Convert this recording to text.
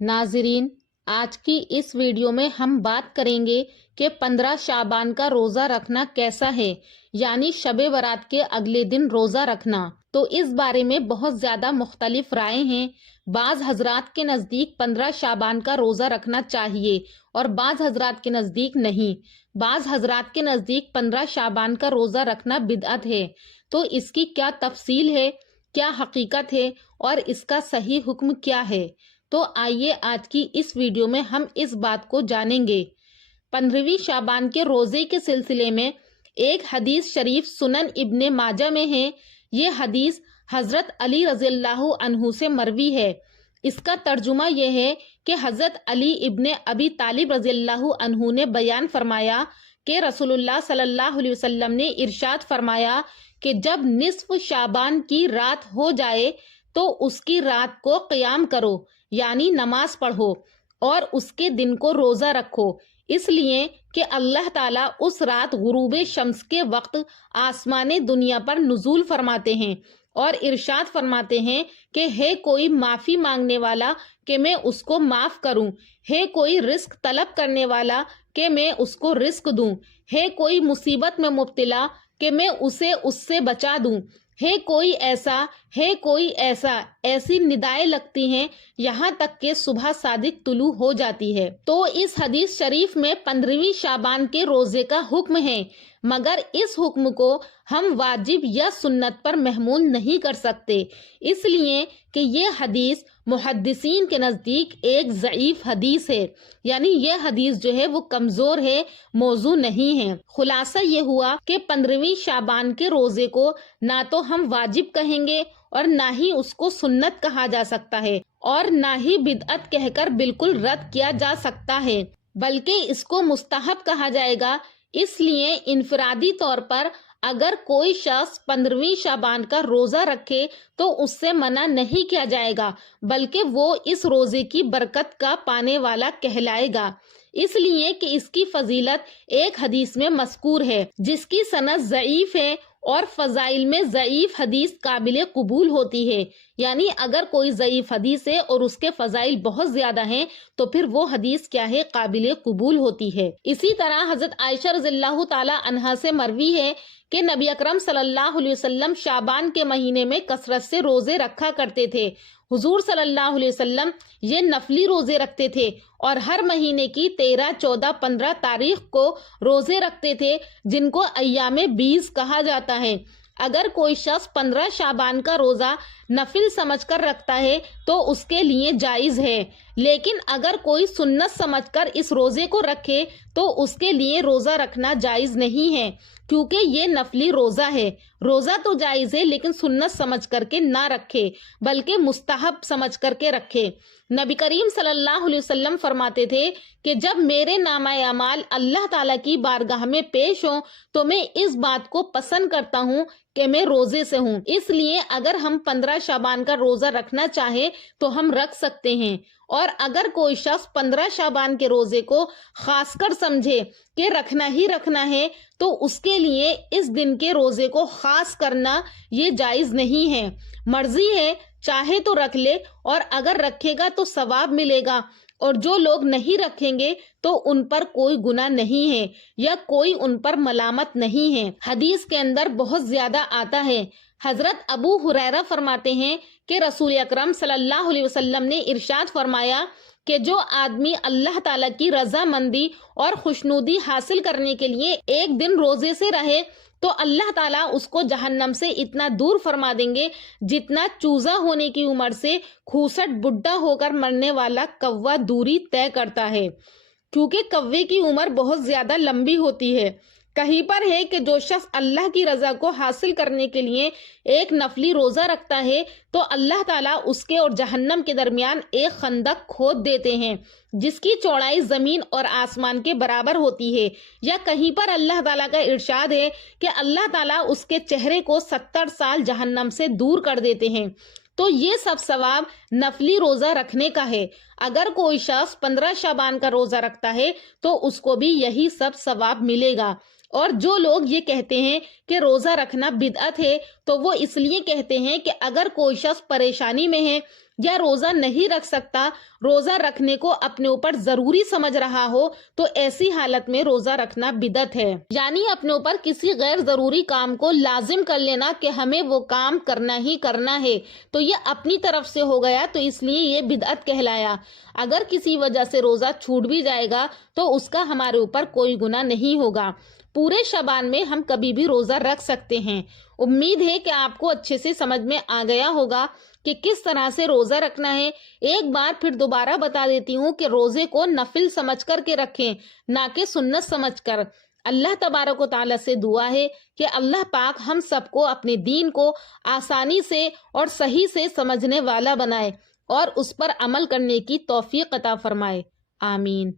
नाज़रीन, आज की इस वीडियो में हम बात करेंगे कि 15 शाबान का रोज़ा रखना कैसा है, यानी शबे बारात के अगले दिन रोज़ा रखना। तो इस बारे में बहुत ज़्यादा मुख्तलिफ राय हैं। बाज़ हजरात के नज़दीक 15 शाबान का रोज़ा रखना चाहिए और बाज़ हजरात के नज़दीक नहीं। बाज़ हजरात के नज़दीक 15 शाबान का रोज़ा रखना बिदअत है। तो इसकी क्या तफसील है, क्या हकीकत है और इसका सही हुक्म क्या है, तो आइए आज की इस वीडियो में हम इस बात को जानेंगे। 15वीं शाबान के रोज़े के सिलसिले में एक हदीस शरीफ सुनन इब्ने माजा में है। ये हदीस हज़रत अली रज़ियल्लाहु अन्हु से मरवी है। इसका तर्जुमा यह है कि हज़रत अली इब्ने अबी तालिब रज़ियल्लाहु अन्हु ने बयान फरमाया कि रसूलुल्लाह सल्लल्लाहु अलैहि वसल्लम ने इरशाद फरमाया कि जब निस्फ शाबान की रात हो जाए तो उसकी रात को क़याम करो, यानी नमाज पढ़ो और उसके दिन को रोज़ा रखो, इसलिए कि अल्लाह ताला उस रात गुरूबे शम्स के वक्त आसमाने दुनिया पर नुज़ूल फरमाते हैं और इरशाद फरमाते हैं कि है कोई माफ़ी मांगने वाला कि मैं उसको माफ़ करूं, है कोई रिस्क तलब करने वाला कि मैं उसको रिस्क दूं, है कोई मुसीबत में मुब्तला कि मैं उसे उससे बचा दूं, है कोई ऐसा, ऐसी निदाएं लगती हैं यहाँ तक कि सुबह सादिक तुलू हो जाती है। तो इस हदीस शरीफ में 15वीं शाबान के रोजे का हुक्म है, मगर इस हुक्म को हम वाजिब या सुन्नत पर महमूल नहीं कर सकते, इसलिए कि ये हदीस मुहद्दिसीन के नज़दीक एक ज़ईफ हदीस है, यानी ये हदीस जो है वो कमज़ोर है, मौजू नहीं है। खुलासा ये हुआ कि 15वीं शाबान के रोज़े को ना तो हम वाजिब कहेंगे और ना ही उसको सुन्नत कहा जा सकता है और ना ही बिदअत कहकर बिल्कुल रद्द किया जा सकता है, बल्कि इसको मुस्तहब कहा जाएगा। इसलिए इनफरादी तौर पर अगर कोई शख्स 15वीं शाबान का रोज़ा रखे तो उससे मना नहीं किया जाएगा, बल्कि वो इस रोज़े की बरकत का पाने वाला कहलाएगा, इसलिए कि इसकी फजीलत एक हदीस में मज़कूर है जिसकी सनद ज़ईफ है और फ़ज़ाइल में ज़ईफ हदीस काबिल कबूल होती है। यानी अगर कोई ज़ईफ हदीस है और उसके फ़ज़ाइल बहुत ज़्यादा हैं तो फिर वो हदीस क्या है, काबिल कबूल होती है। इसी तरह हज़रत आयशा रज़ियल्लाहु ताला अन्हा से मरवी है कि नबी अकरम सल्लल्लाहु अलैहि वसल्लम शाबान के महीने में कसरत से रोज़े रखा करते थे। हुजूर सल्लल्लाहु अलैहि वसल्लम ये नफली रोज़े रखते थे और हर महीने की 13, 14, 15 तारीख को रोज़े रखते थे, जिनको अय्यामे बीस कहा जाता है। अगर कोई शख्स 15 शाबान का रोज़ा नफिल समझकर रखता है तो उसके लिए जायज़ है, लेकिन अगर कोई सुन्नत समझकर इस रोज़े को रखे तो उसके लिए रोज़ा रखना जायज़ नहीं है, क्योंकि ये नफली रोज़ा है। रोज़ा तो जायज़ है लेकिन सुन्नत समझ करके ना रखे, बल्कि मुस्तहब समझ करके रखे। नबी करीम सल्लल्लाहु अलैहि वसल्लम फरमाते थे कि जब मेरे नामाए अमाल अल्लाह ताला की बारगाह में पेश हो तो मैं इस बात को पसंद करता हूँ कि मैं रोज़े से हूँ। इसलिए अगर हम 15 शाबान का रोज़ा रखना चाहे तो हम रख सकते हैं, और अगर कोई शख्स 15 शाबान के रोज़े को खासकर समझे कि रखना ही रखना है तो उसके लिए इस दिन के रोज़े को खास करना ये जायज़ नहीं है। मर्जी है, चाहे तो रख ले और अगर रखेगा तो सवाब मिलेगा, और जो लोग नहीं रखेंगे तो उन पर कोई गुनाह नहीं है या कोई उन पर मलामत नहीं है। हदीस के अंदर बहुत ज्यादा आता है। हजरत अबू हुरैरा फरमाते हैं कि रसूल अकरम सल्लल्लाहु अलैहि वसल्लम ने इरशाद फरमाया कि जो आदमी अल्लाह ताला की रजामंदी और खुशनुदी हासिल करने के लिए एक दिन रोजे से रहे तो अल्लाह ताला उसको जहन्नम से इतना दूर फरमा देंगे जितना चूजा होने की उम्र से खूसट बुढ़ा होकर मरने वाला कौवा दूरी तय करता है, क्योंकि कौवे की उम्र बहुत ज्यादा लंबी होती है। कहीं पर है कि जो शख्स अल्लाह की रजा को हासिल करने के लिए एक नफली रोजा रखता है तो अल्लाह ताला उसके और जहन्नम के दरमियान एक खंदक खोद देते हैं जिसकी चौड़ाई जमीन और आसमान के बराबर होती है। या कहीं पर अल्लाह ताला का इरशाद है कि अल्लाह ताला उसके चेहरे को 70 साल जहन्नम से दूर कर देते हैं। तो ये सब सवाब नफली रोजा रखने का है। अगर कोई शख्स 15 शाबान का रोजा रखता है तो उसको भी यही सब सवाब मिलेगा। और जो लोग ये कहते हैं कि रोजा रखना बिदअत है तो वो इसलिए कहते हैं कि अगर कोई शख्स परेशानी में है, یا روزہ نہیں رکھ سکتا، روزہ رکھنے کو اپنے اوپر ضروری سمجھ رہا ہو، تو ایسی حالت میں روزہ رکھنا بدعت ہے۔ یعنی اپنے اوپر کسی غیر ضروری کام کو لازم کر لینا کہ ہمیں وہ کام کرنا ہی کرنا ہے، تو یہ اپنی طرف سے ہو گیا، تو اس لیے یہ بدعت کہلایا۔ اگر کسی وجہ سے روزہ چھوٹ بھی جائے گا تو اس کا ہمارے اوپر کوئی گناہ نہیں ہوگا۔ پورے شعبان میں ہم کبھی بھی روزہ رکھ سکتے ہیں۔ امید ہے کہ آپ کو اچھے سے سمجھ میں آ گیا ہوگا کہ کس طرح سے روزہ رکھنا ہے۔ ایک بار پھر دوبارہ بتا دیتی ہوں کہ روزے کو نفل سمجھ کر کے رکھیں، نہ کہ سنت سمجھ کر۔ اللہ تبارک و تعالیٰ سے دعا ہے کہ اللہ پاک ہم سب کو اپنے دین کو آسانی سے اور صحیح سے سمجھنے والا بنائے اور اس پر عمل کرنے کی توفیق عطا فرمائے۔ آمین۔